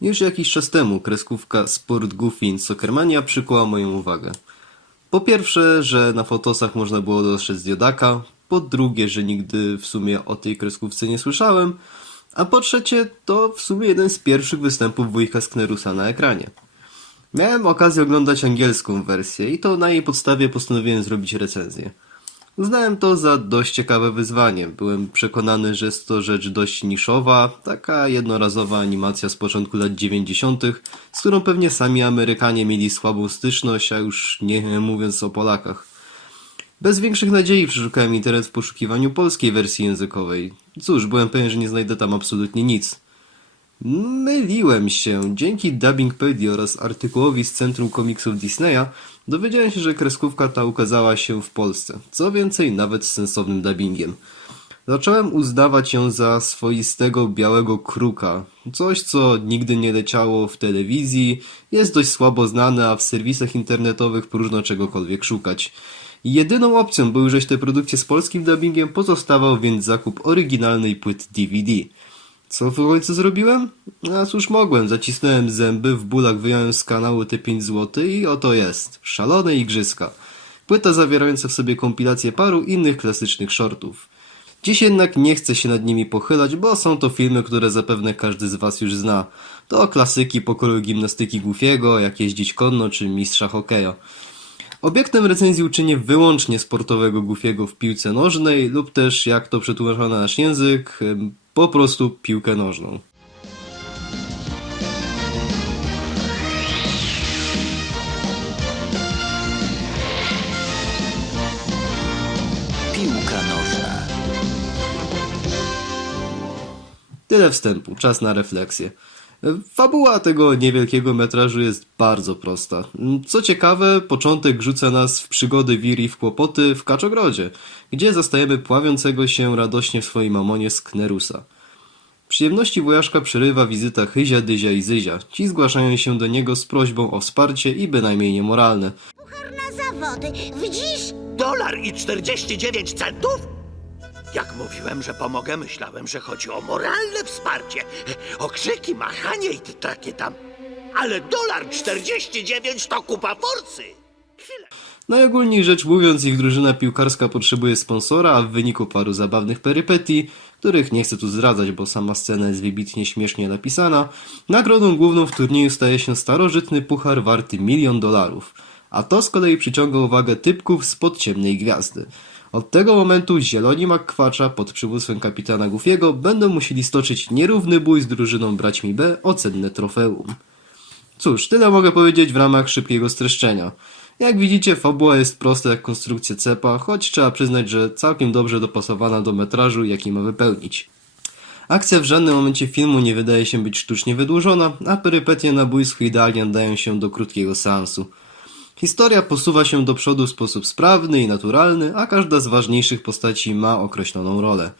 Już jakiś czas temu kreskówka Sport Goofy Soccermania przykuła moją uwagę. Po pierwsze, że na fotosach można było dostrzec Diodaka, po drugie, że nigdy w sumie o tej kreskówce nie słyszałem, a po trzecie, to w sumie jeden z pierwszych występów wujka Sknerusa na ekranie. Miałem okazję oglądać angielską wersję i to na jej podstawie postanowiłem zrobić recenzję. Uznałem to za dość ciekawe wyzwanie. Byłem przekonany, że jest to rzecz dość niszowa, taka jednorazowa animacja z początku lat 90., z którą pewnie sami Amerykanie mieli słabą styczność, a już nie mówiąc o Polakach. Bez większych nadziei przeszukałem internet w poszukiwaniu polskiej wersji językowej. Cóż, byłem pewien, że nie znajdę tam absolutnie nic. Myliłem się. Dzięki Dubbingpedii oraz artykułowi z Centrum Komiksów Disneya dowiedziałem się, że kreskówka ta ukazała się w Polsce. Co więcej, nawet z sensownym dubbingiem. Zacząłem uznawać ją za swoistego białego kruka. Coś, co nigdy nie leciało w telewizji, jest dość słabo znane, a w serwisach internetowych próżno czegokolwiek szukać. Jedyną opcją, by ujrzeć tę produkcję z polskim dubbingiem, pozostawał więc zakup oryginalnej płyty DVD. Co w końcu zrobiłem? A cóż mogłem, zacisnąłem zęby, w bólach wyjąłem z kanału te 5 zł i oto jest. Szalone Igrzyska. Płyta zawierająca w sobie kompilację paru innych klasycznych shortów. Dziś jednak nie chcę się nad nimi pochylać, bo są to filmy, które zapewne każdy z was już zna. To klasyki pokroju gimnastyki Goofiego, jak jeździć konno czy mistrza hokeja. Obiektem recenzji uczynię wyłącznie sportowego Goofiego w piłce nożnej lub też, jak to przetłumaczono na nasz język, po prostu piłkę nożną. Piłka nożna. Tyle wstępu, czas na refleksję. Fabuła tego niewielkiego metrażu jest bardzo prosta. Co ciekawe, początek rzuca nas w przygody Wiri w kłopoty w Kaczogrodzie, gdzie zastajemy pławiącego się radośnie w swoim mamonie Sknerusa. Przyjemności wojaszka przerywa wizyta Hyzia, Dyzia i Zyzia. Ci zgłaszają się do niego z prośbą o wsparcie i bynajmniej niemoralne. Puchar na zawody. Widzisz? Dolar i 49 centów? Jak mówiłem, że pomogę, myślałem, że chodzi o moralne wsparcie. O krzyki, machanie i t- takie tam. Ale dolar 49 to kupa forsy. Najogólniej rzecz mówiąc, ich drużyna piłkarska potrzebuje sponsora, a w wyniku paru zabawnych perypetii, których nie chcę tu zdradzać, bo sama scena jest wybitnie śmiesznie napisana, nagrodą główną w turnieju staje się starożytny puchar warty milion dolarów. A to z kolei przyciąga uwagę typków spod ciemnej gwiazdy. Od tego momentu zieloni McQuacza pod przywództwem kapitana Goofiego będą musieli stoczyć nierówny bój z drużyną braćmi B o cenne trofeum. Cóż, tyle mogę powiedzieć w ramach szybkiego streszczenia. Jak widzicie, fabuła jest prosta jak konstrukcja cepa, choć trzeba przyznać, że całkiem dobrze dopasowana do metrażu, jaki ma wypełnić. Akcja w żadnym momencie filmu nie wydaje się być sztucznie wydłużona, a perypetie na boisku idealnie nadają się do krótkiego seansu. Historia posuwa się do przodu w sposób sprawny i naturalny, a każda z ważniejszych postaci ma określoną rolę.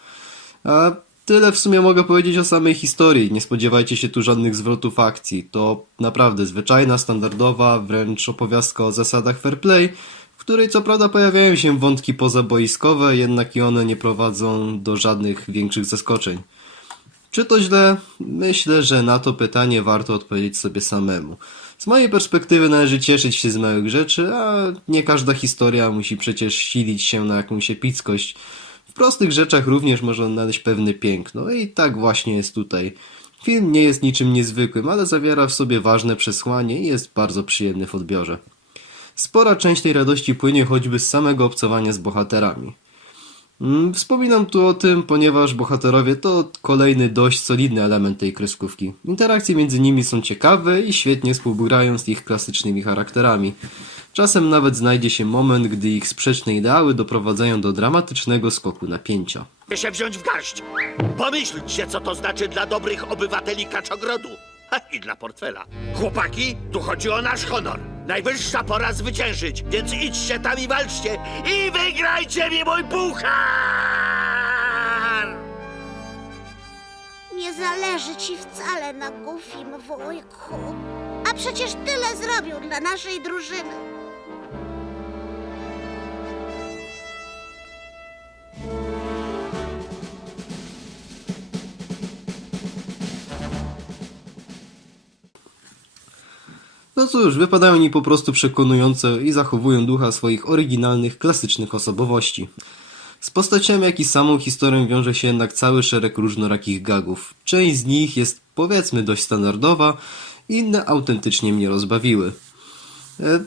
A tyle w sumie mogę powiedzieć o samej historii. Nie spodziewajcie się tu żadnych zwrotów akcji. To naprawdę zwyczajna, standardowa, wręcz opowiastka o zasadach fair play, w której co prawda pojawiają się wątki pozaboiskowe, jednak i one nie prowadzą do żadnych większych zaskoczeń. Czy to źle? Myślę, że na to pytanie warto odpowiedzieć sobie samemu. Z mojej perspektywy należy cieszyć się z małych rzeczy, a nie każda historia musi przecież silić się na jakąś epickość. W prostych rzeczach również można znaleźć pewne piękno i tak właśnie jest tutaj. Film nie jest niczym niezwykłym, ale zawiera w sobie ważne przesłanie i jest bardzo przyjemny w odbiorze. Spora część tej radości płynie choćby z samego obcowania z bohaterami. Mm, Wspominam tu o tym, ponieważ bohaterowie to kolejny dość solidny element tej kreskówki. Interakcje między nimi są ciekawe i świetnie współgrają z ich klasycznymi charakterami. Czasem nawet znajdzie się moment, gdy ich sprzeczne ideały doprowadzają do dramatycznego skoku napięcia. By się wziąć w garść. Pomyślcie, co to znaczy dla dobrych obywateli Kaczogrodu. Ha, I dla portfela. Chłopaki, tu chodzi o nasz honor. Najwyższa pora zwyciężyć, więc idźcie tam i walczcie i wygrajcie mi mój puchar! Nie zależy ci wcale na Goofim, wujku. A przecież tyle zrobił dla naszej drużyny. No cóż, wypadają oni po prostu przekonująco i zachowują ducha swoich oryginalnych, klasycznych osobowości. Z postaciami, jak i samą historią wiąże się jednak cały szereg różnorakich gagów. Część z nich jest powiedzmy dość standardowa, inne autentycznie mnie rozbawiły. E,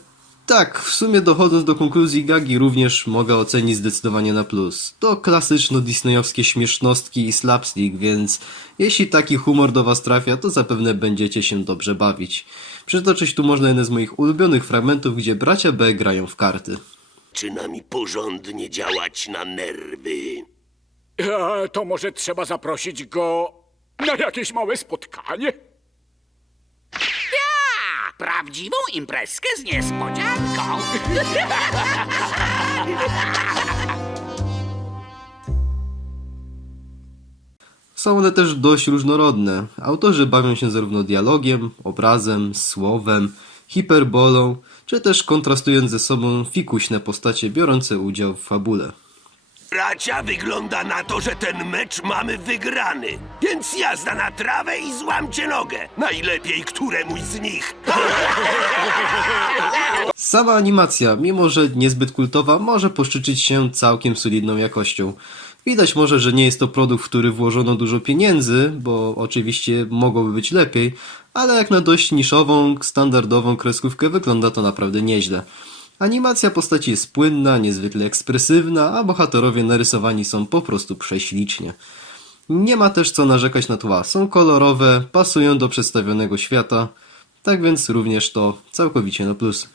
tak, w sumie dochodząc do konkluzji gagi również mogę ocenić zdecydowanie na plus. To klasyczno-disneyowskie śmiesznostki i slapstick, więc jeśli taki humor do was trafia, to zapewne będziecie się dobrze bawić. Przytoczyć tu można jeden z moich ulubionych fragmentów, gdzie bracia B grają w karty. Zaczyna mi porządnie działać na nerwy. E, to może trzeba zaprosić go na jakieś małe spotkanie? Prawdziwą imprezkę z niespodzianką. Są one też dość różnorodne. Autorzy bawią się zarówno dialogiem, obrazem, słowem, hiperbolą, czy też kontrastując ze sobą fikuśne postacie biorące udział w fabule. Bracia, wygląda na to, że ten mecz mamy wygrany. Więc jazda na trawę i złamcie nogę. Najlepiej któremuś z nich. Sama animacja, mimo że niezbyt kultowa, może poszczycić się całkiem solidną jakością. Widać może, że nie jest to produkt, w który włożono dużo pieniędzy, bo oczywiście mogłoby być lepiej, ale jak na dość niszową, standardową kreskówkę wygląda to naprawdę nieźle. Animacja postaci jest płynna, niezwykle ekspresywna, a bohaterowie narysowani są po prostu prześlicznie. Nie ma też co narzekać na tła, są kolorowe, pasują do przedstawionego świata, tak więc również to całkowicie na plus.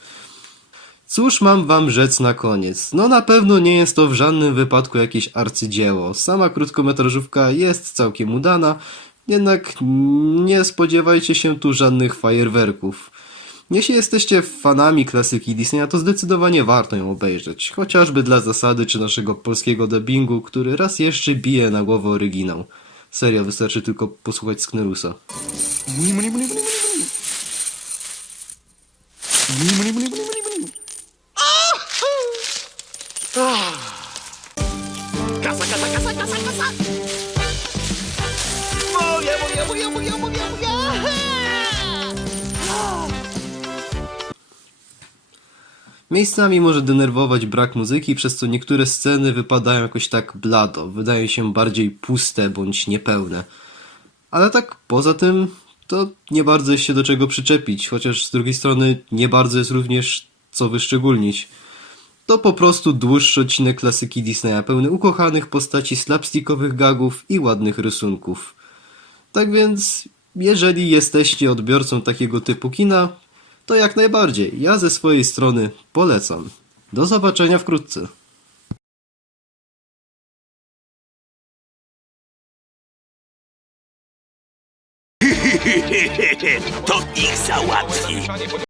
Cóż mam wam rzec na koniec? No na pewno nie jest to w żadnym wypadku jakieś arcydzieło. Sama krótkometrażówka jest całkiem udana, jednak nie spodziewajcie się tu żadnych fajerwerków. Jeśli jesteście fanami klasyki Disneya, to zdecydowanie warto ją obejrzeć. Chociażby dla zasady czy naszego polskiego dubbingu, który raz jeszcze bije na głowę oryginał. Serio, wystarczy tylko posłuchać Sknerusa. Kasa, Miejscami może denerwować brak muzyki, przez co niektóre sceny wypadają jakoś tak blado, wydają się bardziej puste bądź niepełne. Ale tak poza tym, to nie bardzo jest się do czego przyczepić, chociaż z drugiej strony nie bardzo jest również co wyszczególnić. To po prostu dłuższy odcinek klasyki Disneya, pełny ukochanych postaci slapstickowych gagów i ładnych rysunków. Tak więc, jeżeli jesteście odbiorcą takiego typu kina, to jak najbardziej, ja ze swojej strony polecam. Do zobaczenia wkrótce. To ich załatwi.